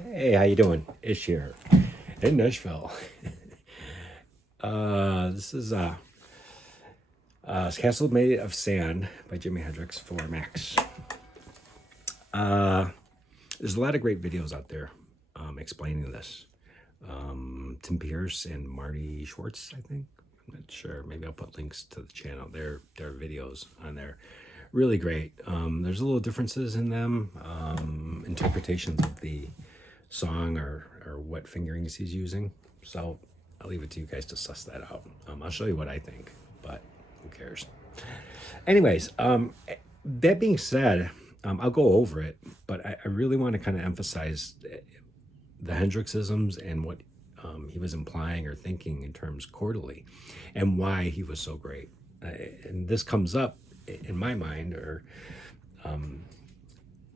Hey, how you doing? Ish here in Nashville. This is Castle Made of Sand by Jimi Hendrix for Max. There's a lot of great videos out there explaining this. Tim Pierce and Marty Schwartz, I think. I'm not sure. Maybe I'll put links to the channel. Their videos on there. Really great. There's a little differences in them, interpretations of the song or what fingerings he's using. So I'll leave it to you guys to suss that out. I'll show you what I think, but who cares? Anyways, that being said, I'll go over it, but I really want to kind of emphasize the Hendrixisms and what he was implying or thinking in terms chordally and why he was so great. And this comes up in my mind, or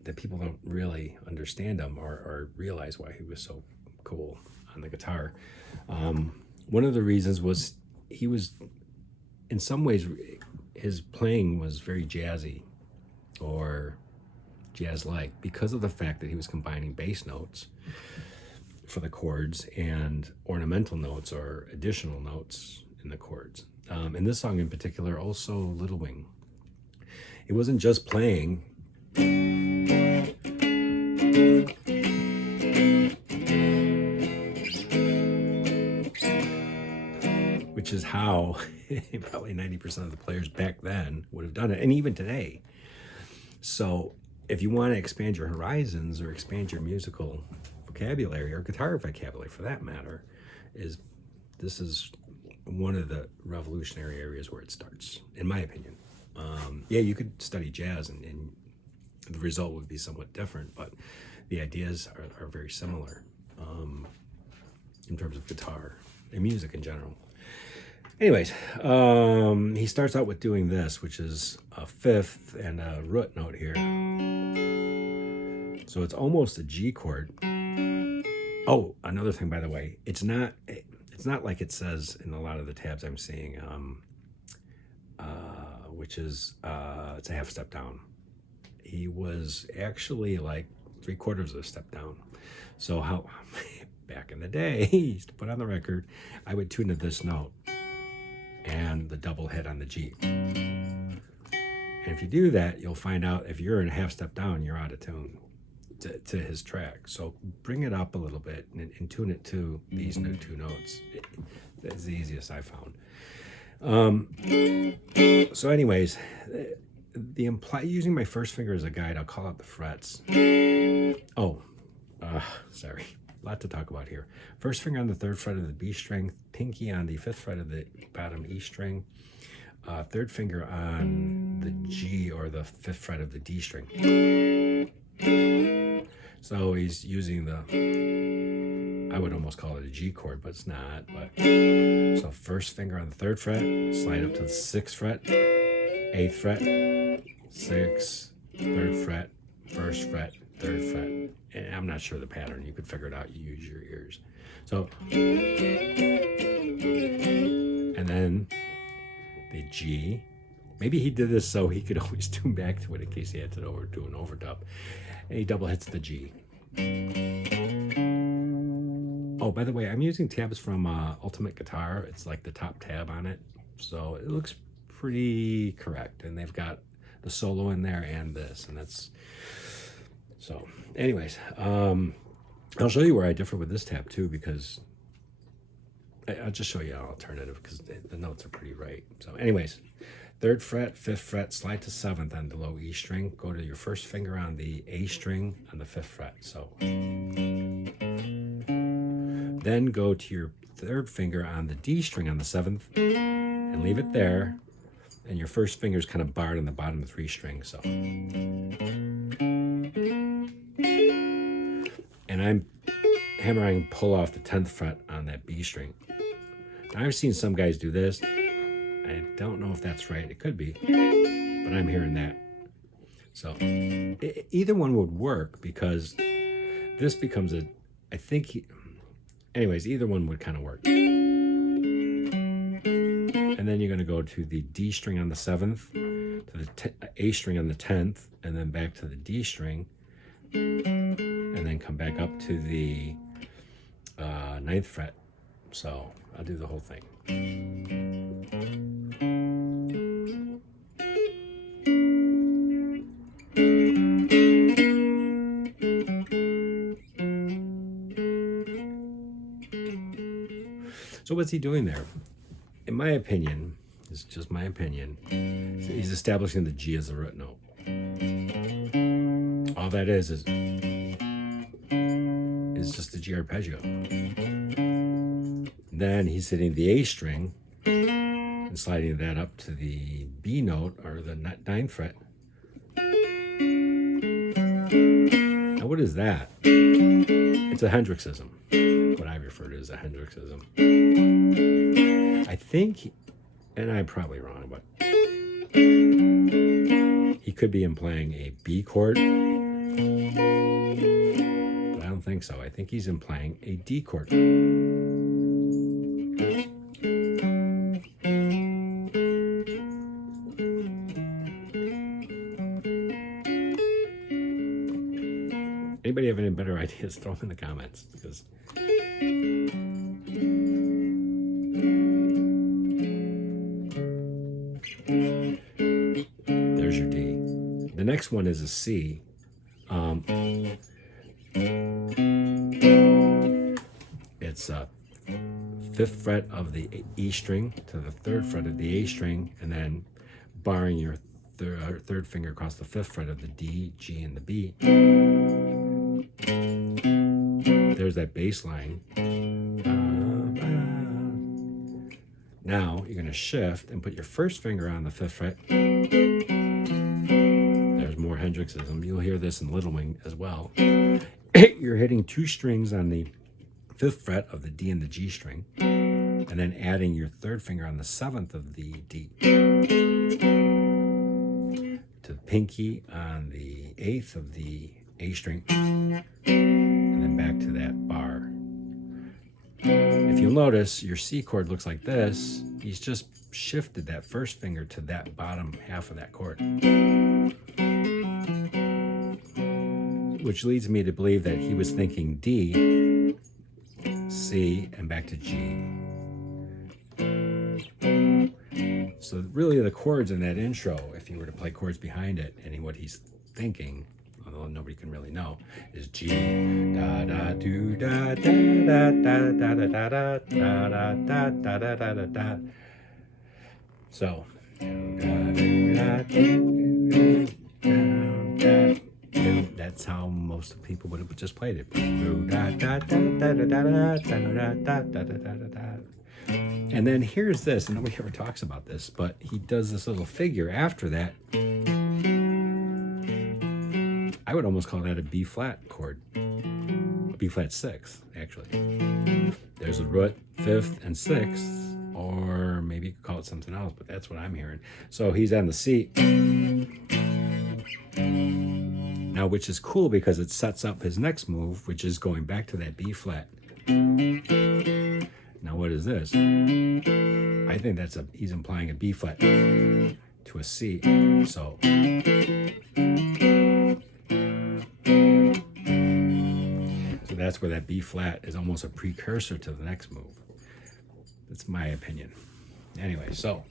that people don't really understand him or realize why he was so cool on the guitar. One of the reasons was he was, in some ways, his playing was very jazzy or jazz-like because of the fact that he was combining bass notes for the chords and ornamental notes or additional notes in the chords. In this song in particular, also Little Wing. It wasn't just playing which is how probably 90% of the players back then would have done it, and even today. So if you want to expand your horizons or expand your musical vocabulary or guitar vocabulary for that matter, this is one of the revolutionary areas where it starts, in my opinion. Yeah, you could study jazz and the result would be somewhat different, but the ideas are very similar in terms of guitar and music in general. Anyways, he starts out with doing this, which is a fifth and a root note here. So it's almost a G chord. Oh, another thing, by the way, it's not like it says in a lot of the tabs I'm seeing, which is it's a half step down. He was actually like 3/4 of a step down. So how back in the day, he used to put on the record, I would tune to this note and the double hit on the G. And if you do that, you'll find out if you're in a half step down, you're out of tune to his track. So bring it up a little bit and tune it to these new two notes. That's the easiest I found. So anyways, using my first finger as a guide, I'll call out the frets. Sorry, a lot to talk about here. First finger on the 3rd fret of the B string, pinky on the 5th fret of the bottom E string, 3rd finger on the G or the 5th fret of the D string. So he's using I would almost call it a G chord, but it's not. But so first finger on the 3rd fret, slide up to the 6th fret, 8th fret, 6, 3rd fret, 1st fret, 3rd fret. And I'm not sure the pattern. You could figure it out. You use your ears. So, and then the G. Maybe he did this so he could always tune back to it in case he had to do an overdub. And he double hits the G. Oh, by the way, I'm using tabs from Ultimate Guitar. It's like the top tab on it. So it looks pretty correct. And they've got the solo in there and this. And that's... So anyways, I'll show you where I differ with this tab too, because I'll just show you an alternative because the notes are pretty right. So anyways, 3rd fret, 5th fret, slide to 7th on the low E string. Go to your first finger on the A string on the 5th fret. So then go to your 3rd finger on the D string on the 7th and leave it there. And your first finger is kind of barred on the bottom 3 string. So, and I'm hammering pull off the 10th fret on that B string. Now, I've seen some guys do this. I don't know if that's right. It could be, but I'm hearing that. So either one would work because this becomes anyways, either one would kind of work. And then you're going to go to the D string on the 7th, to the A string on the 10th, and then back to the D string. And and then come back up to the 9th fret. So I'll do the whole thing. So what's he doing there? In my opinion, it's just my opinion, he's establishing the G as the root note. All that is just the G arpeggio. Then he's hitting the A string and sliding that up to the B note, or the 9th fret. Now what is that? It's a Hendrixism. What I refer to as a Hendrixism. I think, and I'm probably wrong, but he could be implying a B chord, but I don't think so. I think he's implying a D chord. Anybody have any better ideas? Throw them in the comments, because there's your D. The next one is a C. It's a 5th fret of the E string to the 3rd fret of the A string, and then barring your third finger across the 5th fret of the D, G, and the B. There's that bass line. Now you're going to shift and put your first finger on the 5th fret. There's more Hendrixism. You'll hear this in Little Wing as well. You're hitting 2 strings on the 5th fret of the D and the G string, and then adding your 3rd finger on the 7th of the D to the pinky on the 8th of the A string, and then back to that bar. If you'll notice, your C chord looks like this. He's just shifted that first finger to that bottom half of that chord, which leads me to believe that he was thinking D, C, and back to G. So really the chords in that intro, if you were to play chords behind it, and what he's thinking, although nobody can really know, is G, da da do da da da da da da da da da da da da da da da. So that's how most people would have just played it. And then here's this, and nobody ever talks about this, but he does this little figure after that. I would almost call that a B flat chord. A B flat 6, actually. There's a root, 5th, and 6th, or maybe you could call it something else, but that's what I'm hearing. So he's on the C. Now, which is cool because it sets up his next move, which is going back to that B flat. Now, what is this? I think he's implying a B flat to a C. So that's where that B flat is almost a precursor to the next move. That's my opinion. Anyway, so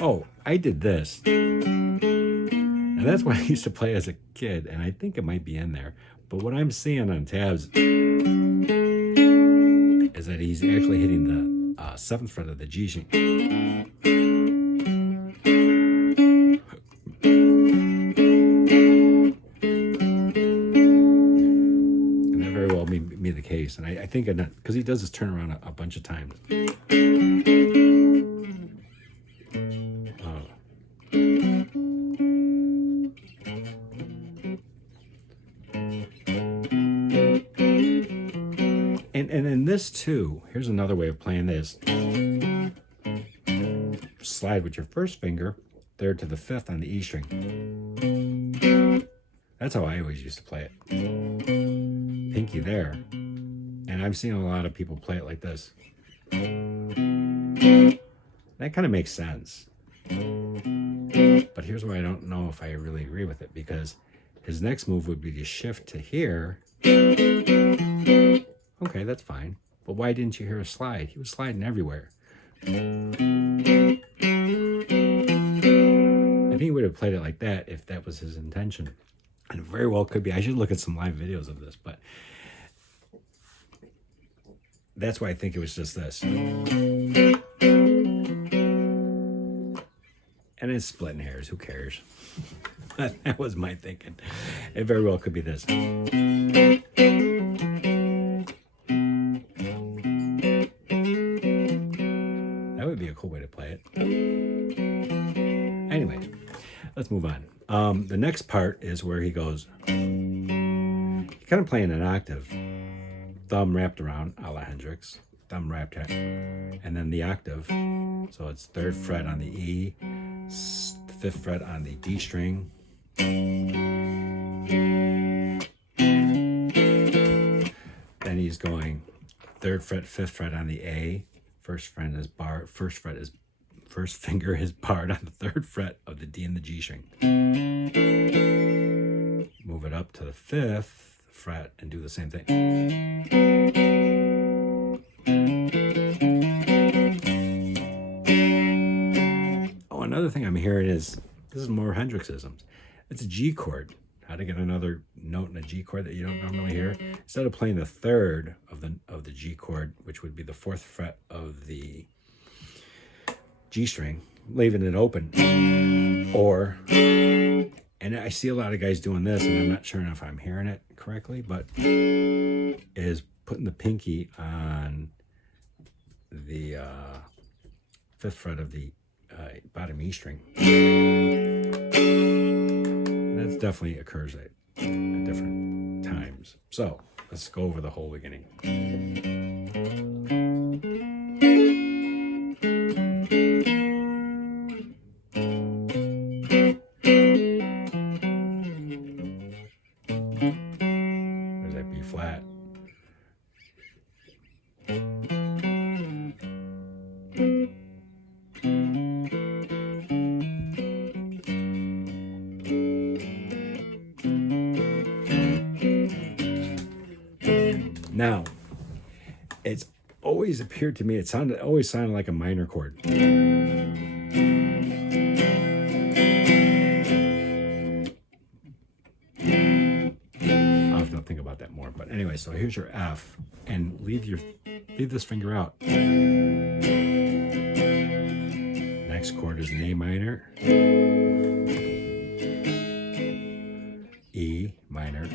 oh, I did this. And that's what I used to play as a kid, and I think it might be in there. But what I'm seeing on tabs is that he's actually hitting the 7th fret of the G string. And that very well may be the case. And I think, because he does this turnaround a bunch of times. And in this too, here's another way of playing this. Slide with your first finger, 3rd to the 5th on the E string. That's how I always used to play it. Pinky there. And I've seen a lot of people play it like this. That kind of makes sense. But here's where I don't know if I really agree with it, because his next move would be to shift to here. Okay, that's fine. But why didn't you hear a slide? He was sliding everywhere. I think he would have played it like that if that was his intention. And it very well could be. I should look at some live videos of this, but that's why I think it was just this. And it's splitting hairs. Who cares? That was my thinking. It very well could be this. That would be a cool way to play it. Anyway, let's move on. The next part is where he goes, kind of playing an octave, thumb wrapped around a la Hendrix, thumb wrapped, and then the octave. So it's 3rd fret on the E, 5th fret on the D string. Then he's going 3rd fret, 5th fret on the A. First finger is barred on the 3rd fret of the D and the G string. Move it up to the 5th fret and do the same thing. Oh, another thing I'm hearing is, this is more Hendrixisms. It's a G chord. How to get another note in a G chord that you don't normally hear. Instead of playing the 3rd of the G chord, which would be the 4th fret of the G string, leaving it open. Or, and I see a lot of guys doing this, and I'm not sure if I'm hearing it correctly, but is putting the pinky on the 5th fret of the bottom E string. And that definitely occurs at different times. So let's go over the whole beginning. There's that B flat. Now, it's always appeared to me, it always sounded like a minor chord. I'll have to think about that more. But anyway, so here's your F, and leave this finger out. Next chord is an A minor, E minor,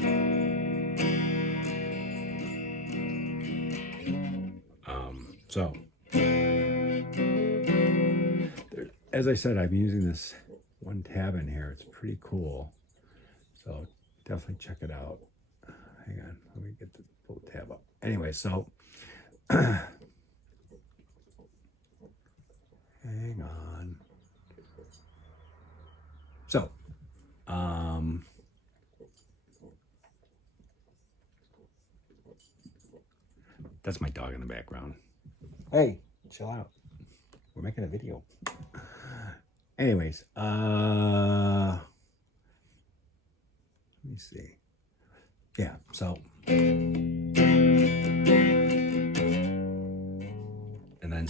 so, as I said, I'm using this one tab in here. It's pretty cool. So definitely check it out. Hang on, let me get the full tab up. Anyway, so hang on. So, that's my dog in the background. Hey, chill out. We're making a video. Anyways, let me see. Yeah, so. And then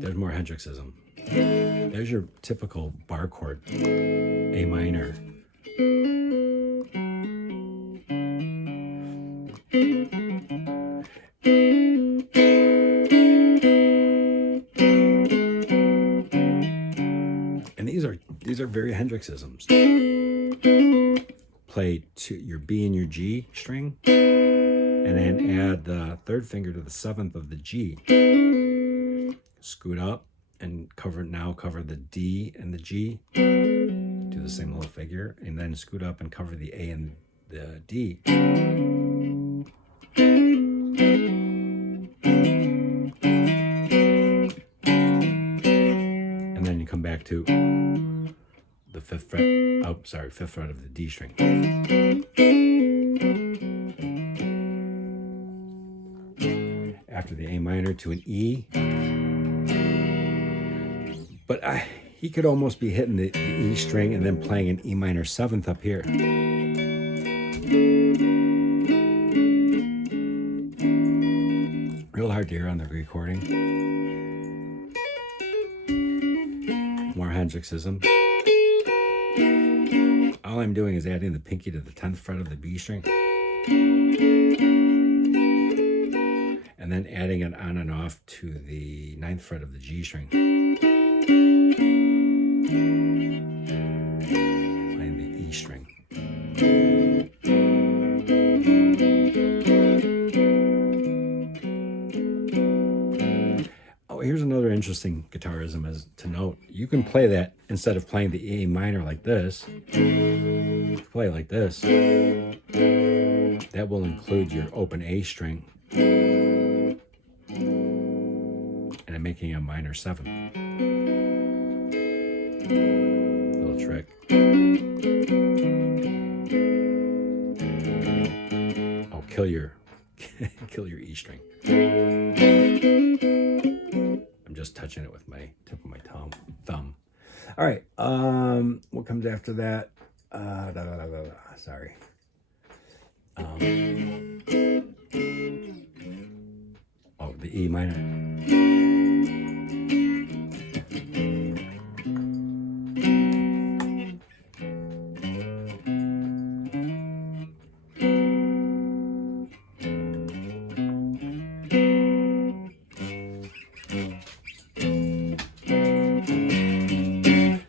there's more Hendrixism. There's your typical bar chord, A minor. And these are very Hendrixisms. Play your B and your G string, and then add the 3rd finger to the 7th of the G. Scoot up and cover the D and the G. Do the same little figure, and then scoot up and cover the A and the D. And then you come back to the 5th fret. Oh, sorry, 5th fret of the D string. after the A minor to an E. But he could almost be hitting the E string and then playing an E minor 7th up here. Real hard to hear on the recording. More Hendrixism. All I'm doing is adding the pinky to the 10th fret of the B string. And then adding it on and off to the 9th fret of the G string. Playing the E string. Oh, here's another interesting guitarism is to note. You can play that instead of playing the A minor like this. Play it like this. That will include your open A string. And I'm making a minor 7. Little trick. Oh, kill your E string. I'm just touching it with my tip of my thumb. All right. What comes after that? Sorry. Oh, the E minor.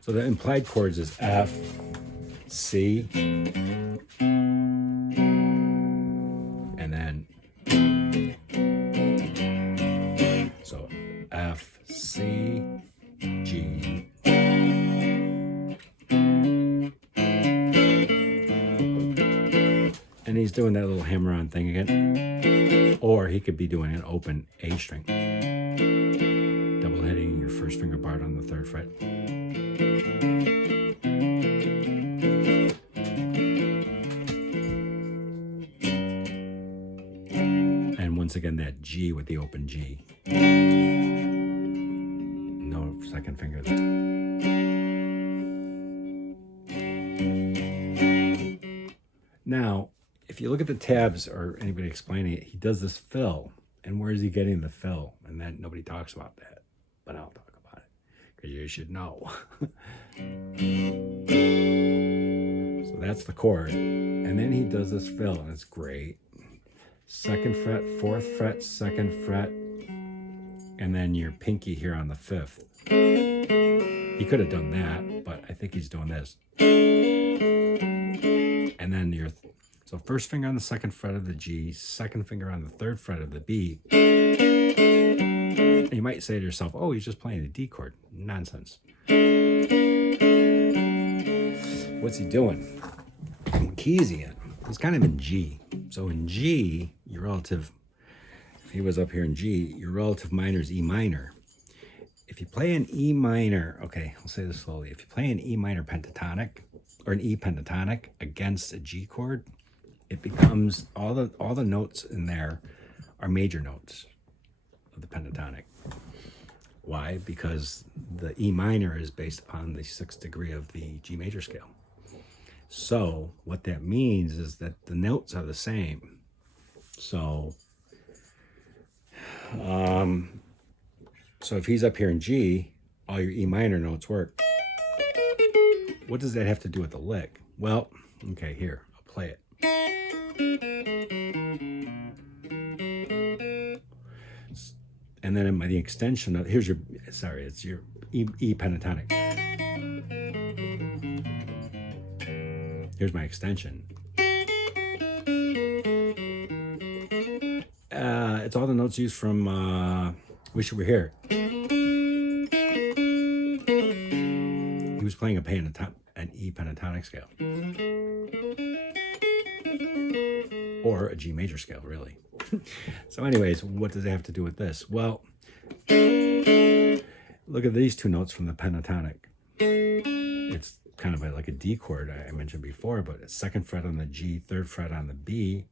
So the implied chords is F, C, and then so F, C, G, and he's doing that little hammer-on thing again, or he could be doing an open A string, double hitting your first finger bar on the 3rd fret. Once again, that G with the open G. No second finger there. Now, if you look at the tabs or anybody explaining it, he does this fill. And where is he getting the fill? And then nobody talks about that. But I'll talk about it because you should know. So that's the chord. And then he does this fill, and it's great. 2nd fret, 4th fret, 2nd fret, and then your pinky here on the 5th. He could have done that, but I think he's doing this. And then so first finger on the 2nd fret of the G, 2nd finger on the 3rd fret of the B. And you might say to yourself, oh, he's just playing a D chord. Nonsense. What's he doing? What key is he in? He's kind of in G. So in G, your relative, if he was up here in G, your relative minor is E minor. If you play an E minor, okay, I'll say this slowly. If you play an E minor pentatonic or an E pentatonic against a G chord, it becomes all the notes in there are major notes of the pentatonic. Why? Because the E minor is based upon the 6th degree of the G major scale. So what that means is that the notes are the same. So, so if he's up here in G, all your E minor notes work. What does that have to do with the lick? Well, okay, here, I'll play it. And then the extension of, here's your, sorry, it's your E pentatonic. Here's my extension. It's all the notes used from Wish You Were Here. He was playing an E pentatonic scale. Or a G major scale, really. So anyways, what does it have to do with this? Well, look at these two notes from the pentatonic. It's kind of like a D chord I mentioned before, but it's 2nd fret on the G, 3rd fret on the B.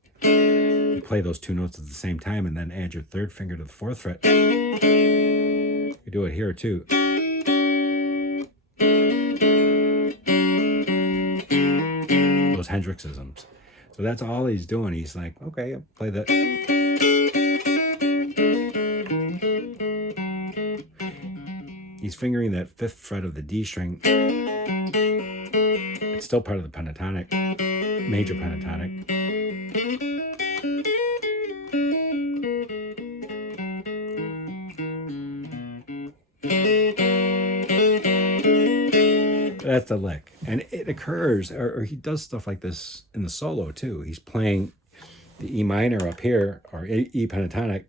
play those two notes at the same time and then add your third finger to the fourth fret. You do it here too. Those Hendrixisms. So that's all he's doing. He's like, okay, I'll play that. He's fingering that fifth fret of the D string. It's still part of the pentatonic, major pentatonic. That's the lick. And it occurs, or he does stuff like this in the solo too. He's playing the E minor up here, or E pentatonic,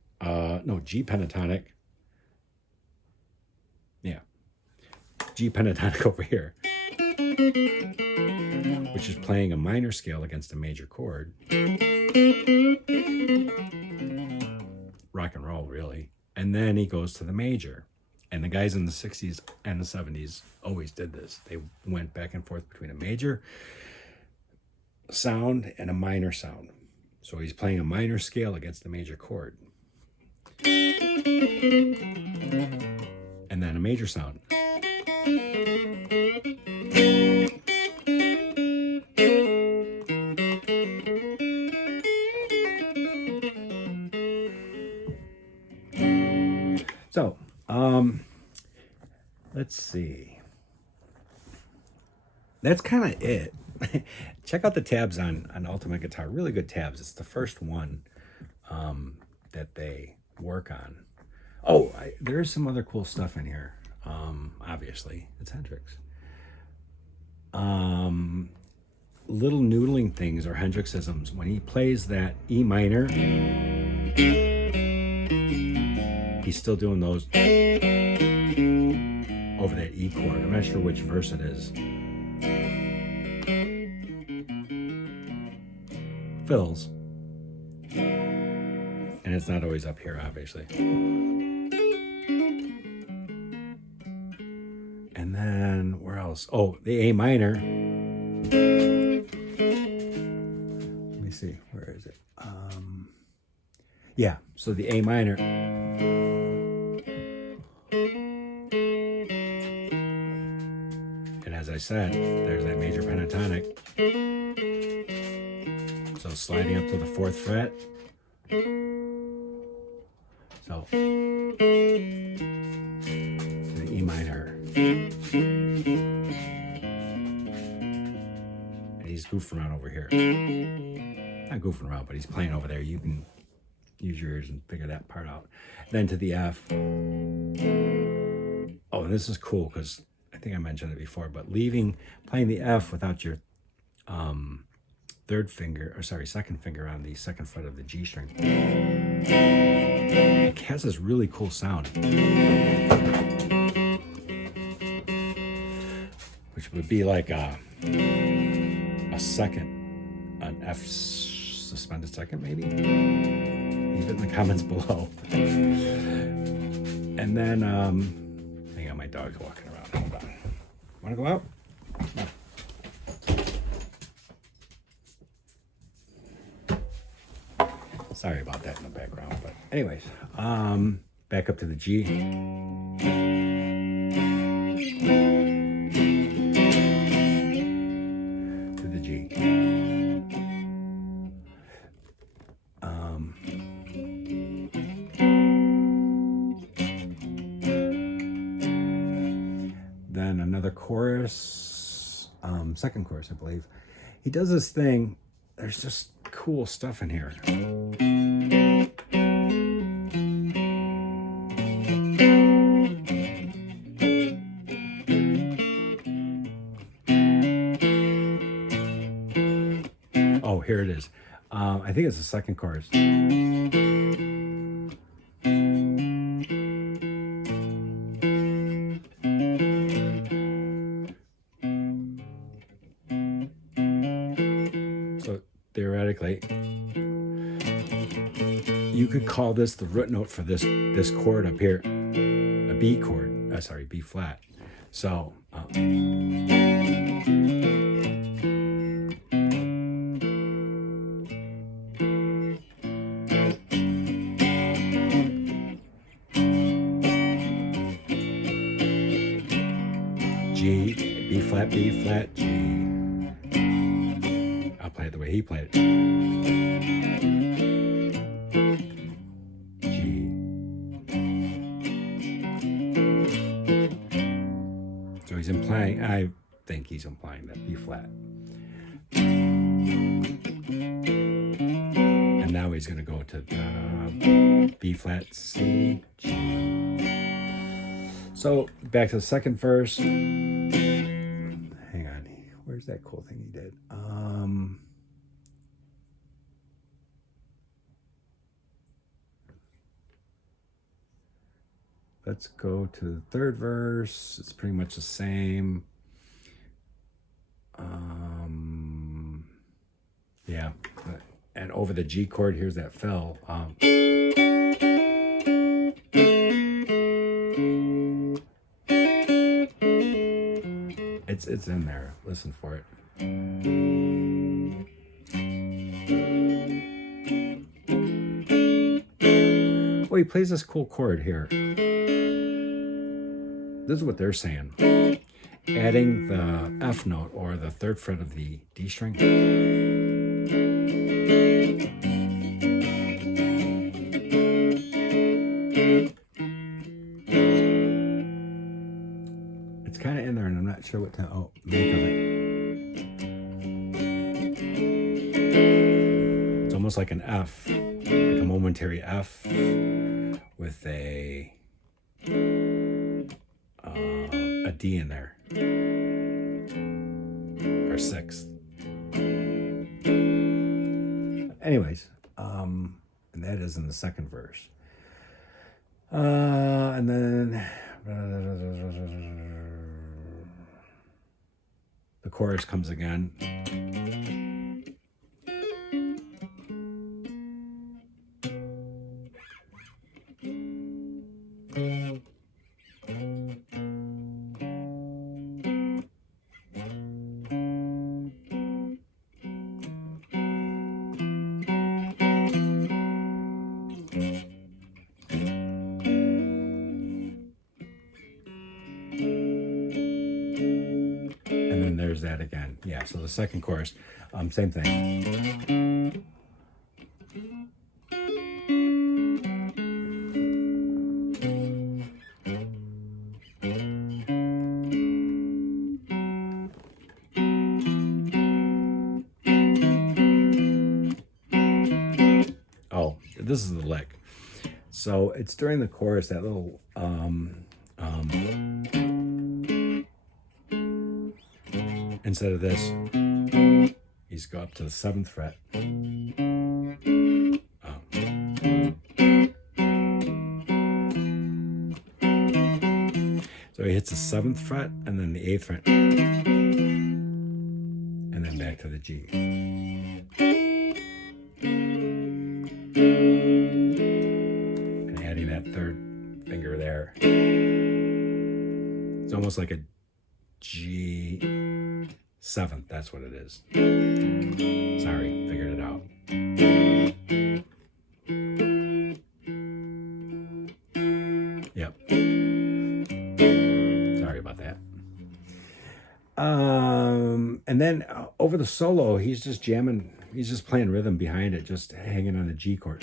G pentatonic. Yeah. G pentatonic over here, which is playing a minor scale against a major chord. Rock and roll, really. And then he goes to the major. And the guys in the 60s and the 70s always did this. They went back and forth between a major sound and a minor sound. So he's playing a minor scale against the major chord. And then a major sound. So, let's see. That's kind of it. Check out the tabs on Ultimate Guitar. Really good tabs. It's the first one that they work on. Oh, there's some other cool stuff in here. Obviously, it's Hendrix. Little noodling things are Hendrixisms. When he plays that E minor, he's still doing those over that E chord. I'm not sure which verse it is. Fills. And it's not always up here, obviously. And then, where else? Oh, the A minor. Let me see, where is it? Yeah, so the A minor. And as I said, there's that major pentatonic. So sliding up to the fourth fret. So the E minor. And he's goofing around over here. Not goofing around, but he's playing over there. You can use your ears and figure that part out. Then to the F. Oh, and this is cool because I think I mentioned it before, but playing the F without your second finger on the second fret of the G string. It has this really cool sound, which would be like a second, an F suspended second, maybe. Leave it in the comments below. And then, hang on, my dog's walking around. Hold on. Want to go out? No. Sorry about that in the background, but anyways, back up to the G. To the G. Then another chorus, second chorus, I believe. He does this thing. There's just cool stuff in here. Oh, here it is. I think it's the second chorus. So theoretically, you could call this the root note for this chord up here, a B chord. B flat. So. B flat, G. I'll play it the way he played it. G. So he's implying, I think he's implying that B flat. And now he's going to go to B flat, C, G. So back to the second verse. Hang on, where's that cool thing he did? Let's go to the third verse. It's pretty much the same. Yeah, and over the G chord, here's that fill. It's in there. Listen for it. Well, he plays this cool chord here. This is what they're saying. Adding the F note or the third fret of the D string. It's kind of in there and I'm not sure what to make of it. It's almost like an F, like a momentary F with a D in there, or sixth. Anyways, and that is in the second verse. And then the chorus comes again. There's that again. Yeah, so the second chorus, same thing. Oh, this is the lick. So it's during the chorus, that little instead of this, he's go up to the 7th fret. So he hits the 7th fret and then the 8th fret, and then back to the G. And adding that third finger there. It's almost like a G7th, that's what it is. Sorry, figured it out. Yep. Sorry about that. And then over the solo, he's just jamming, he's just playing rhythm behind it, just hanging on the G chord.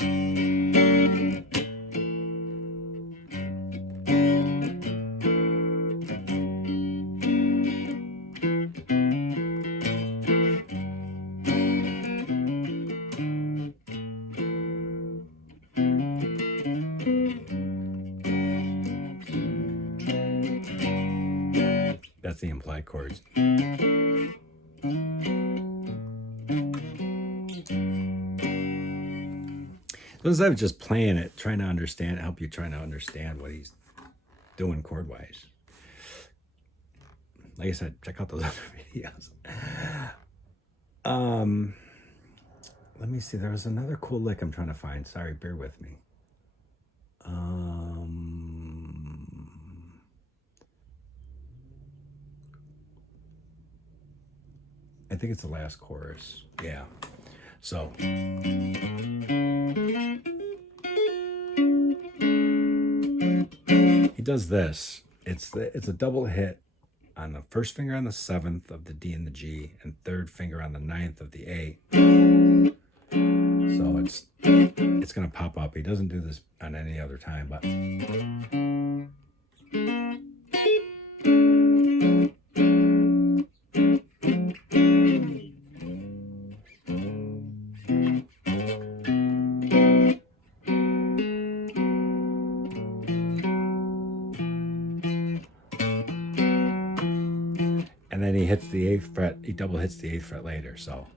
That's the implied chords. So instead of just playing it, trying to understand, help you trying to understand what he's doing chord-wise. Like I said, check out those other videos. Let me see. There was another cool lick I'm trying to find. Sorry, bear with me. I think it's the last chorus. Yeah. So. He does this. It's a double hit on the first finger on the 7th of the D and the G, and third finger on the 9th of the A. So it's going to pop up. He doesn't do this on any other time, but and then he hits the 8th fret. He double hits the 8th fret later. So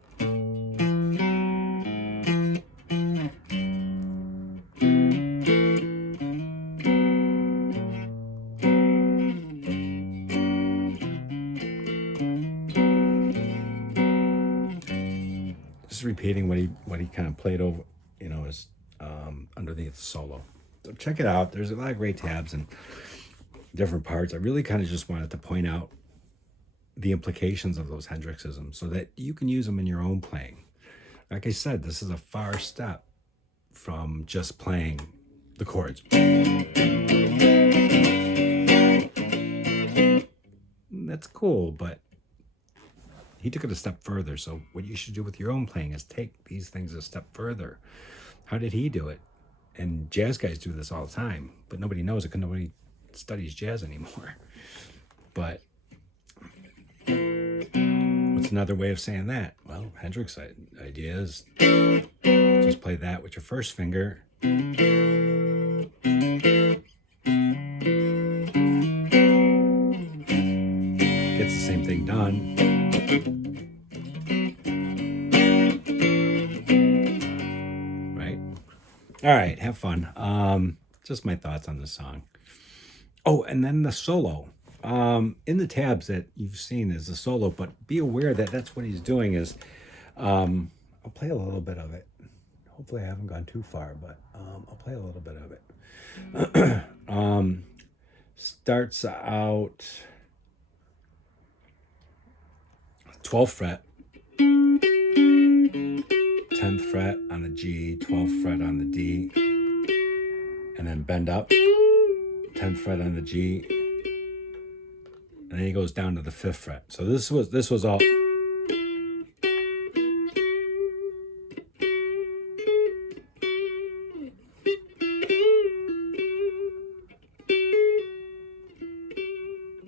just repeating what he kind of played over, is underneath the solo. So check it out. There's a lot of great tabs and different parts. I really kind of just wanted to point out the implications of those Hendrixisms so that you can use them in your own playing. Like I said, this is a far step from just playing the chords. That's cool, but he took it a step further. So what you should do with your own playing is take these things a step further. How did he do it? And jazz guys do this all the time, but nobody knows it because nobody studies jazz anymore. But what's another way of saying that? Well, Hendrix idea is just play that with your first finger. Gets the same thing done. Right? All right, have fun. Just my thoughts on this song. Oh, and then the solo. In the tabs that you've seen is the solo, but be aware that that's what he's doing is, I'll play a little bit of it. Hopefully I haven't gone too far, but I'll play a little bit of it. Starts out 12th fret, 10th fret on the G, 12th fret on the D, and then bend up, 10th fret on the G, and then he goes down to the 5th fret. So this was all.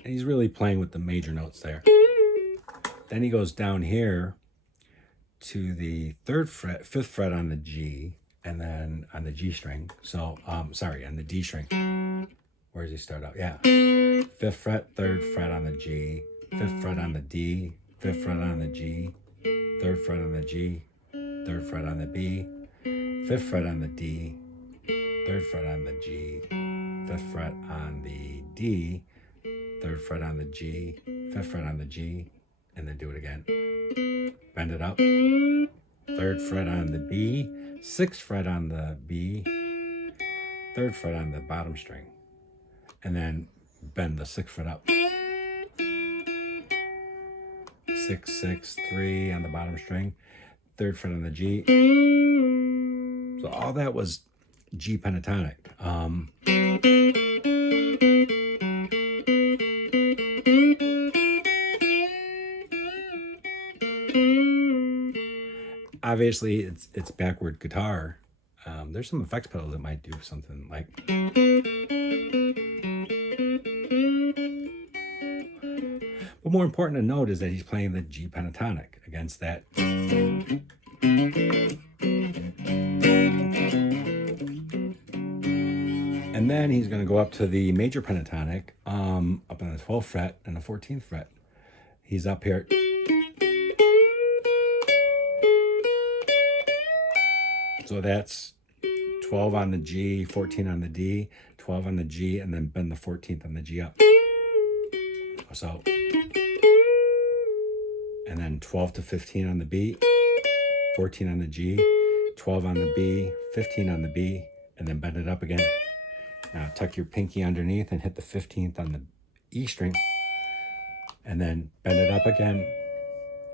And he's really playing with the major notes there. Then he goes down here to the 3rd fret, 5th fret on the G, and then on the G string. So, sorry, on the D string. Where does he start out? Yeah. 5th fret, 3rd fret on the G, 5th fret on the D, 5th fret on the G, 3rd fret on the G, 3rd fret on the B, 5th fret on the D, 3rd fret on the G, 5th fret on the D, 3rd fret on the G, 5th fret on the G, and then do it again. Bend it up. 3rd fret on the B, 6th fret on the B, 3rd fret on the bottom string, and then bend the 6th fret up. 6, 6, 3 on the bottom string, 3rd fret on the G. So all that was G pentatonic. Obviously, it's backward guitar. There's some effects pedals that might do something like. But more important to note is that he's playing the G pentatonic against that. And then he's going to go up to the major pentatonic, up on the 12th fret and the 14th fret. He's up here. So that's 12 on the G, 14 on the D, 12 on the G, and then bend the 14th on the G up. So, and then 12 to 15 on the B, 14 on the G, 12 on the B, 15 on the B, and then bend it up again. Now tuck your pinky underneath and hit the 15th on the E string, and then bend it up again.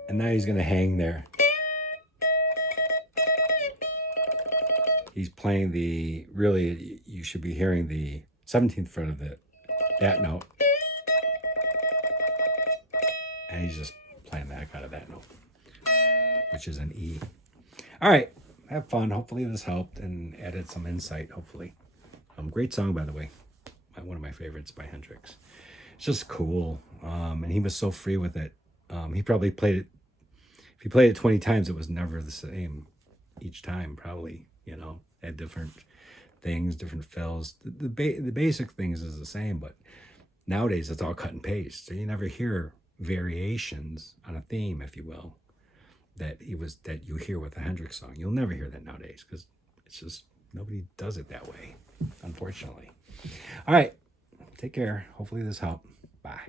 And now he's going to hang there. He's playing the, really, you should be hearing the 17th fret of that note. And he's just playing the heck out of that note, which is an E. All right, have fun. Hopefully this helped and added some insight, hopefully. Great song, by the way. One of my favorites by Hendrix. It's just cool. And he was so free with it. He probably played it, if he played it 20 times, it was never the same each time, probably, had different things, different fills. The basic things is the same, but nowadays it's all cut and paste. So you never hear variations on a theme, if you will, that you hear with a Hendrix song. You'll never hear that nowadays because it's just nobody does it that way, unfortunately. All right, take care. Hopefully this helped. Bye.